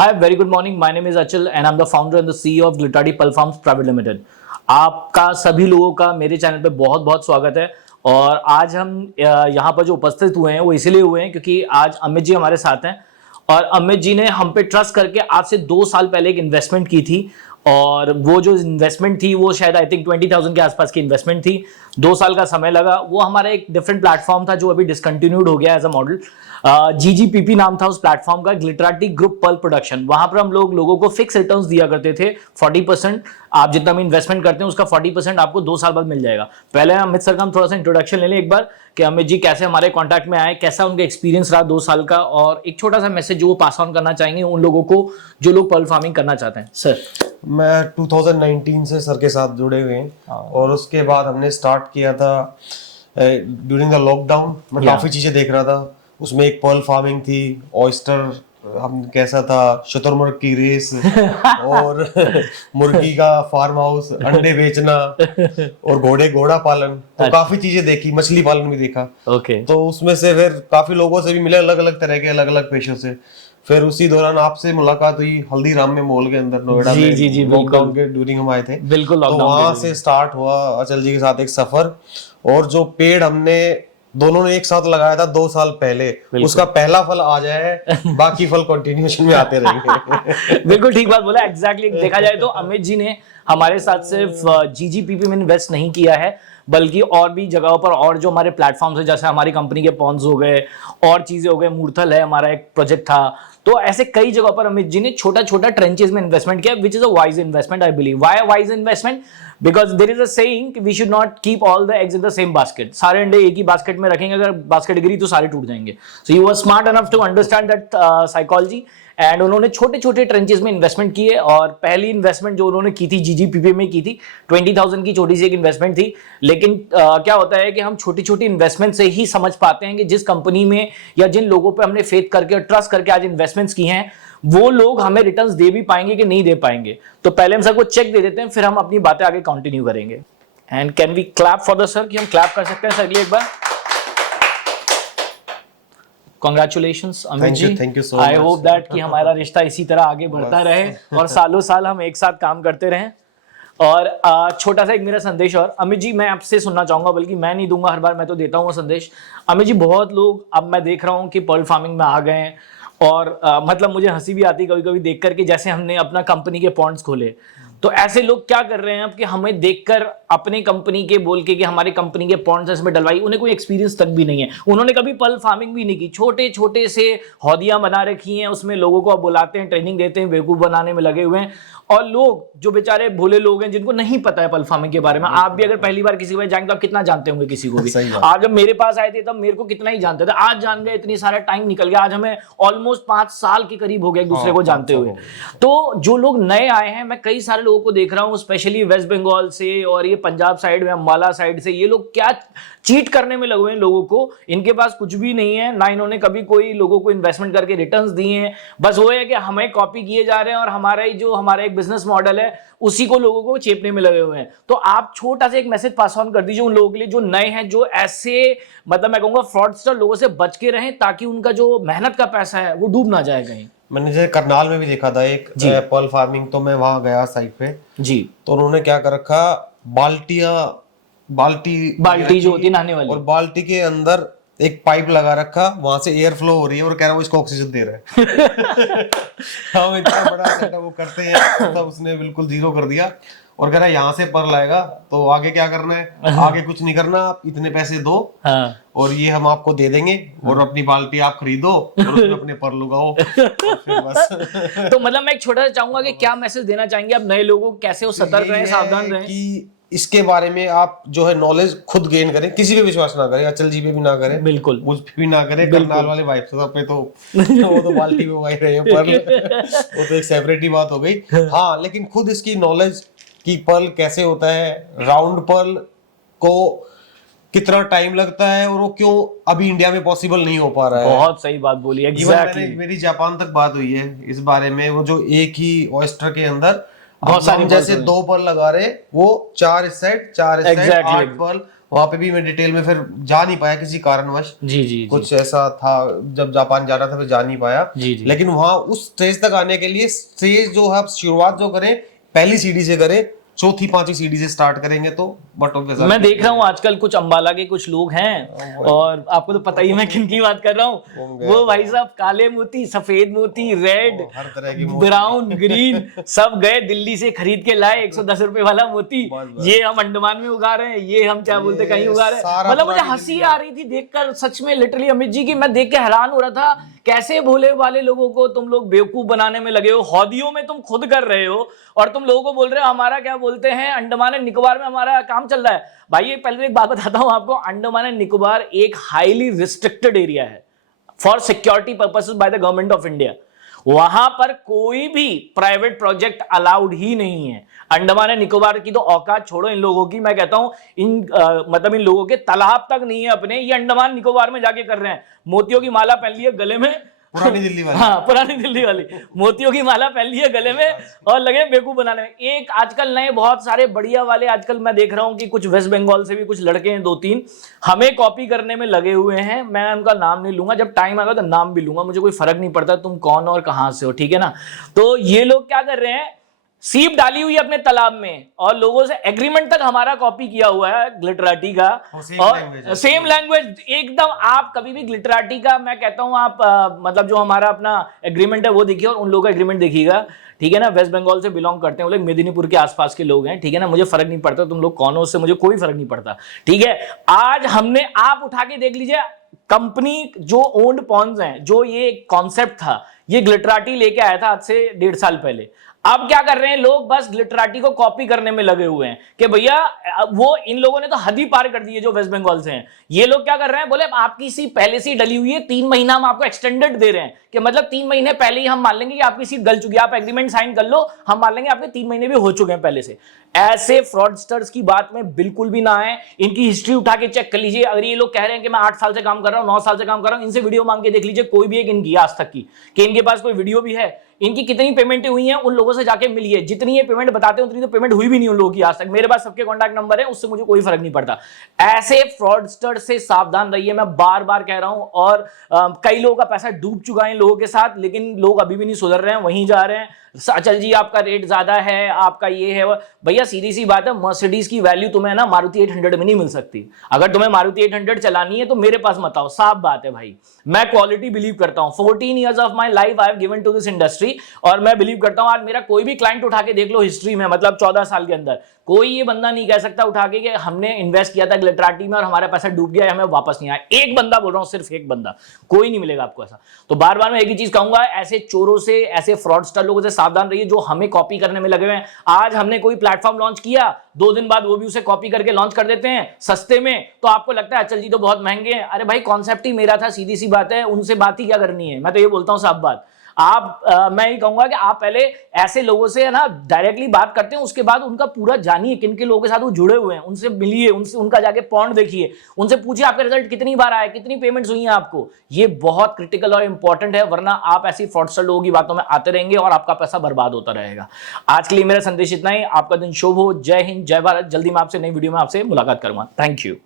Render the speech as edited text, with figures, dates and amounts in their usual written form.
Hi, very good morning. My name is Achal and I'm the founder and the CEO of Glitati Pearl Farms Private Limited. आपका सभी लोगों का मेरे channel पे बहुत बहुत स्वागत है। और आज हम यहाँ पर जो उपस्थित हुए हैं वो इसीलिए हुए हैं क्योंकि आज अमित जी हमारे साथ हैं। और अमित जी ने हम पे ट्रस्ट करके आज से 2 साल पहले एक इन्वेस्टमेंट की थी। और वो जो इन्वेस्टमेंट थी वो शायद आई थिंक 20,000 के आसपास की इन्वेस्टमेंट थी। 2 साल का समय लगा। वो हमारा एक डिफरेंट प्लेटफॉर्म था जो अभी डिसकंटिन्यूड हो गया एज अ मॉडल। GGPP नाम था उस प्लेटफॉर्म का, ग्लिटराटी ग्रुप पर्ल प्रोडक्शन। वहां पर हम लोगों को फिक्स रिटर्न्स दिया करते थे 40%। आप जितना भी इन्वेस्टमेंट करते हैं उसका 40% आपको 2 साल बाद मिल जाएगा। पहले अमित सर का हम थोड़ा सा इंट्रोडक्शन ले लें एक बार कि अमित जी कैसे हमारे कॉन्टैक्ट में आए, कैसा उनका एक्सपीरियंस रहा 2 साल का, और एक छोटा सा मैसेज जो वो पास ऑन करना चाहेंगे उन लोगों को जो लोग पर्ल फार्मिंग करना चाहते हैं। सर, मैं 2019 से सर के साथ जुड़े हुए हैं और उसके बाद हमने स्टार्ट किया था ड्यूरिंग द लॉकडाउन। मैं काफी चीजें देख रहा था, उसमें एक पर्ल फार्मिंग थी, ऑयस्टर, हम कैसा था, शुतुरमुर्ग की रेस और मुर्गी का फार्म हाउस, अंडे बेचना और घोड़ा पालन। तो काफी चीजें देखी, मछली पालन भी देखा। ओके। तो उसमें से फिर काफी लोगों से भी मिले, अलग अलग तरह के, अलग अलग पेशों से। फिर उसी दौरान आपसे मुलाकात हुई हल्दीराम में, मॉल के अंदर, नोएडा में। जी, लॉकडाउन के ड्यूरिंग हम आए थे, बिल्कुल। तो वहां से स्टार्ट हुआ अचल जी के साथ एक सफर। और जो पेड़ हमने दोनों ने एक साथ लगाया था 2 साल पहले, उसका पहला फल आ जाए, बाकी फल कंटिन्यूएशन में आते रहेंगे। बिल्कुल ठीक बात बोला। एग्जैक्टली देखा जाए तो अमित जी ने हमारे साथ सिर्फ GGPP में इन्वेस्ट नहीं किया है बल्कि और भी जगहों पर, और जो हमारे प्लेटफॉर्म्स है जैसे हमारी कंपनी के पॉन्स हो गए और चीजें हो गए, मूर्थल है हमारा एक प्रोजेक्ट था। तो ऐसे कई जगहों पर अमित जी ने छोटा छोटा ट्रेंचेस में इन्वेस्टमेंट किया, which is a wise investment I believe. Why wise investment? Because there is a saying we should not keep all the eggs in the same basket. सारे अंडे एक ही बास्केट में रखेंगे, अगर बास्केट गिरी तो सारे टूट जाएंगे। So you were smart enough to understand that psychology and उन्होंने छोटे छोटे ट्रेंचेस में इन्वेस्टमेंट किए। और पहली इन्वेस्टमेंट जो उन्होंने की थी GGPP में की थी, 20,000 की छोटी सी एक इन्वेस्टमेंट थी। लेकिन क्या होता है कि हम छोटी छोटी इन्वेस्टमेंट से ही समझ पाते हैं कि जिस कंपनी में या जिन लोगों पे हमने फेथ करके और ट्रस्ट करके आज इन्वेस्टमेंट्स की हैं वो लोग हमें रिटर्न्स दे भी पाएंगे कि नहीं दे पाएंगे। तो पहले हम सबको चेक दे देते हैं, फिर हम अपनी बातें आगे कंटिन्यू करेंगे। And can we clap for the sir, कि हम क्लैप कर सकते हैं सर के लिए एक बार? Congratulations Amit ji, thank you so much. I hope that कि हमारा रिश्ता इसी तरह आगे बढ़ता रहे और सालों साल हम एक साथ काम करते रहें। और छोटा सा एक मेरा संदेश, और अमित जी मैं आपसे सुनना चाहूंगा, बल्कि मैं नहीं दूंगा, हर बार मैं तो देता हूँ संदेश। अमित जी, बहुत लोग अब मैं देख रहा हूँ कि पर्ल फार्मिंग में आ गए हैं और मतलब मुझे हंसी भी आती है कभी कभी देख करके, जैसे हमने अपना कंपनी के पॉन्ड्स खोले तो ऐसे लोग क्या कर रहे हैं अब कि हमें देखकर अपने कंपनी के बोल के कि हमारी कंपनी के पॉन्ड्स इसमें डलवाई, उन्हें कोई एक्सपीरियंस तक भी नहीं है, उन्होंने कभी पर्ल फार्मिंग भी नहीं की। छोटे छोटे से हौदियां बना रखी हैं, उसमें लोगों को बुलाते हैं, ट्रेनिंग देते हैं, बेवकूफ बनाने में लगे हुए हैं। और लोग जो बेचारे भोले लोग हैं जिनको नहीं पता है पर्ल फार्मिंग के बारे में, आप भी अगर पहली बार किसी के पास जाएंगे तो आप कितना जानते होंगे किसी को भी। आज जब मेरे पास आए थे तब मेरे को कितना ही जानते थे, आज जान गए, इतनी सारा टाइम निकल गया, आज हमें ऑलमोस्ट 5 साल के करीब हो गया एक दूसरे को जानते हुए। तो जो लोग नए आए हैं, मैं कई सारे लोगों को देख रहा हूँ स्पेशली वेस्ट बंगाल से और ये पंजाब साइड में, अम्बाला साइड से, ये लोग क्या चीट करने में लगे हैं लोगों को। इनके पास कुछ भी नहीं है, ना इन्होंने कभी कोई लोगों को इन्वेस्टमेंट करके रिटर्न्स दिए हैं, बस वो है कि हमें कॉपी किए जा रहे हैं और हमारा एक बिजनेस मॉडल है उसी को लोगों को चेपने में लगे हुए हैं। तो आप छोटा सा एक मैसेज पास ऑन कर दीजिए उन लोगों के लिए जो नए हैं, जो ऐसे मतलब मैं कहूंगा फ्रॉडस्टर लोगों से बच के रहें, ताकि उनका जो मेहनत का पैसा है वो डूब ना जाए कहीं। मैंने जैसे करनाल में भी देखा था एक पर्ल फार्मिंग, तो मैं वहां गया साइट पे जी, तो उन्होंने क्या कर रखा, बाल्टी जो होती है नहाने वाली, और बाल्टी के अंदर एक पाइप लगा रखा, वहां से एयर फ्लो हो रही है और कह रहा है वो इसको ऑक्सीजन दे रहा है। हम इतना बड़ा सेटअप वो करते हैं, तब उसने बिल्कुल जीरो कर दिया और कह रहा है यहाँ से पर्ल आएगा तो आगे क्या करना है, आगे कुछ नहीं करना, आप इतने पैसे दो और ये हम आपको दे देंगे और अपनी बाल्टी आप खरीदो और उसमें अपने पर्ल उगाओ। बस। तो मतलब मैं एक छोटा सा चाहूंगा कि क्या मैसेज देना चाहेंगे आप नए लोगों को, कैसे वो सतर्क रहें, सावधान रहें? कि इसके बारे में आप जो है नॉलेज खुद गेन करें, किसी पे विश्वास ना करें, अचल जी पे भी ना करें, बिल्कुल मुझ पे भी ना करें, करनाल वाले भाई साहब पे तो वो तो बाल्टी में उगा रहे हैं पर्ल, वो तो एक सेपरेट ही बात हो गई। हाँ, लेकिन खुद इसकी नॉलेज कि पर्ल कैसे होता है, राउंड पर्ल को कितना टाइम लगता है और वो क्यों अभी इंडिया में पॉसिबल नहीं हो पा रहा है। बहुत सही बात बोली, एग्जैक्टली। मेरी जापान तक बात हुई है इस बारे में, वो जो एक ही ऑयस्टर के अंदर बहुत सारी, जैसे 2 पर्ल लगा रहे, वो 4 इस साइड 4 इस साइड, 8 पर्ल, वहां पे भी मैं डिटेल में फिर जा नहीं पाया किसी कारणवश। जी कुछ ऐसा था, जब जापान जा रहा था फिर जा नहीं पाया। जी। लेकिन वहां उस स्टेज तक आने के लिए स्टेज जो है शुरुआत जो करें पहली सीढ़ी से करें, चौथी पांचवी सीढ़ी से स्टार्ट करेंगे तो बट मैं देख रहा हूँ आजकल कुछ अंबाला के कुछ लोग हैं, और आपको तो पता ही मैं किन की बात कर रहा हूँ। वो भाई साहब काले मोती, सफेद मोती, रेड, हर तरह की ब्राउन, ग्रीन सब गए दिल्ली से खरीद के लाए 110 रुपए वाला मोती। ये हम अंडमान में उगा रहे हैं, ये हम क्या बोलते कहीं उगा रहे हैं। मतलब मुझे हंसी आ रही थी देखकर सच में, लिटरली अमित जी की मैं देख के हैरान हो रहा था, कैसे भोले वाले लोगों को तुम लोग बेवकूफ बनाने में लगे हो। हौदियों में तुम खुद कर रहे हो और तुम लोगों को बोल रहे हो हमारा क्या बोलते हैं अंडमान एंड निकोबार में हमारा काम चल रहा है। भाई पहले एक बात बताता हूं आपको, अंडमान एंड निकोबार एक हाईली रिस्ट्रिक्टेड एरिया है for security purposes by the government of India. वहां पर कोई भी प्राइवेट प्रोजेक्ट अलाउड ही नहीं है। अंडमान एंड निकोबार की तो औकात छोड़ो इन लोगों की, मैं कहता हूं मतलब इन लोगों के तालाब तक नहीं है अपने, ये अंडमान निकोबार में जाके कर रहे हैं। मोतियों की माला पहन ली है गले में, पुरानी दिल्ली वाली, हाँ पुरानी दिल्ली वाली मोतियों की माला पहन ली है गले में और लगे बेवकूफ बनाने में। एक आजकल नए बहुत सारे बढ़िया वाले, आजकल मैं देख रहा हूं कि कुछ वेस्ट बंगाल से भी कुछ लड़के हैं 2-3 हमें कॉपी करने में लगे हुए हैं। मैं उनका नाम नहीं लूंगा, जब टाइम आएगा तो नाम भी लूंगा, मुझे कोई फर्क नहीं पड़ता तुम कौन और कहां से हो, ठीक है ना। तो ये लोग क्या कर रहे हैं, सीप डाली हुई है अपने तालाब में और लोगों से एग्रीमेंट तक हमारा कॉपी किया हुआ है ग्लिटराटी का, और सेम लैंग्वेज एकदम। आप कभी भी ग्लिटराटी का, मैं कहता हूं आप मतलब जो हमारा अपना एग्रीमेंट है वो देखिए और उन लोगों का एग्रीमेंट देखिएगा, ठीक है ना। वेस्ट बंगाल से बिलोंग करते हैं वो लोग, मेदिनीपुर के आसपास के लोग हैं, ठीक है ना। मुझे फर्क नहीं पड़ता तुम लोग कौन हो, उससे मुझे कोई फर्क नहीं पड़ता, ठीक है। आज हमने, आप उठा के देख लीजिए कंपनी जो ओन्ड पॉन्स हैं, जो ये कॉन्सेप्ट था ये ग्लिटराटी लेके आया था आज से 1.5 साल पहले। अब क्या कर रहे हैं लोग, बस ग्लिटराटी को कॉपी करने में लगे हुए हैं कि भैया वो इन लोगों ने तो हद ही पार कर दी है जो वेस्ट बंगाल से हैं। ये लोग क्या कर रहे हैं, बोले आपकी सीट पहले से ही डली हुई है, 3 महीना हम आपको एक्सटेंडेड दे रहे हैं कि मतलब 3 महीने पहले ही हम मान लेंगे कि आपकी सीट गल चुकी है, आप एग्रीमेंट साइन कर लो, हम मान लेंगे आपके 3 महीने भी हो चुके हैं पहले से। ऐसे फ्रॉडस्टर्स की बात में बिल्कुल भी ना आए, इनकी हिस्ट्री उठा के चेक कर लीजिए। अगर ये लोग कह रहे हैं कि मैं 8 साल से काम कर रहा हूं, 9 साल से काम कर रहा हूं, इनसे वीडियो मांग के देख लीजिए, कोई भी एक इनकी आज तक की कि इनके पास कोई वीडियो भी है, इनकी कितनी पेमेंटें हुई हैं उन लोगों से जाके मिलिए। जितनी ये पेमेंट बताते हैं उतनी तो पेमेंट हुई भी नहीं उन लोगों की आज तक। मेरे पास सबके कॉन्टैक्ट नंबर है, उससे मुझे कोई फर्क नहीं पड़ता। ऐसे फ्रॉडस्टर से सावधान रहिए, मैं बार बार कह रहा हूं। और कई लोगों का पैसा डूब चुका है इन लोगों के साथ, लेकिन लोग अभी भी नहीं सुधर रहे हैं, वहीं जा रहे हैं। अचल जी आपका रेट ज्यादा है, आपका ये है भैया, सीधी सी बात है, मर्सिडीज की वैल्यू तुम्हें ना मारुति 800 में नहीं मिल सकती। अगर तुम्हें मारुति 800 चलानी है तो मेरे पास मत आओ, साफ बात है भाई। मैं क्वालिटी बिलीव करता हूं, 14 years of my life I have given to this industry, और मैं बिलीव करता हूं आज मेरा कोई भी क्लाइंट उठा के देख लो हिस्ट्री में, मतलब 14 साल के अंदर कोई ये बंदा नहीं कह सकता उठा के कि हमने इन्वेस्ट किया था ग्लिटराटी में और हमारा पैसा डूब गया, हमें वापस नहीं आया। एक बंदा बोल रहा हूं, सिर्फ एक बंदा, कोई नहीं मिलेगा आपको ऐसा। तो बार बार मैं एक ही चीज कहूंगा, ऐसे चोरों से, ऐसे फ्रॉडस्टर लोगों से सावधान रहिए जो हमें कॉपी करने में लगे हुए हैं। आज हमने कोई प्लेटफॉर्म लॉन्च किया, 2 दिन बाद वो भी उसे कॉपी करके लॉन्च कर देते हैं सस्ते में, तो आपको लगता है अचल जी तो बहुत महंगे हैं। अरे भाई कॉन्सेप्ट ही मेरा था, सीधी सी बात है, उनसे बात ही क्या करनी है। मैं तो ये बोलता हूं साफ बात, आप मैं ये कहूंगा कि आप पहले ऐसे लोगों से है ना डायरेक्टली बात करते हैं, उसके बाद उनका पूरा जानिए किन के लोगों के साथ वो जुड़े हुए हैं, उनसे मिलिए, उनसे उनका जाके पॉइंट देखिए, उनसे पूछिए आपका रिजल्ट कितनी बार आया, कितनी पेमेंट्स हुई हैं आपको। ये बहुत क्रिटिकल और इंपॉर्टेंट है, वरना आप ऐसी फ्रॉडस्टर लोगों की बातों में आते रहेंगे और आपका पैसा बर्बाद होता रहेगा। आज के लिए मेरा संदेश इतना ही, आपका दिन शुभ हो। जय हिंद, जय भारत। जल्दी मैं आपसे नई वीडियो में आपसे मुलाकात करूंगा। Thank you.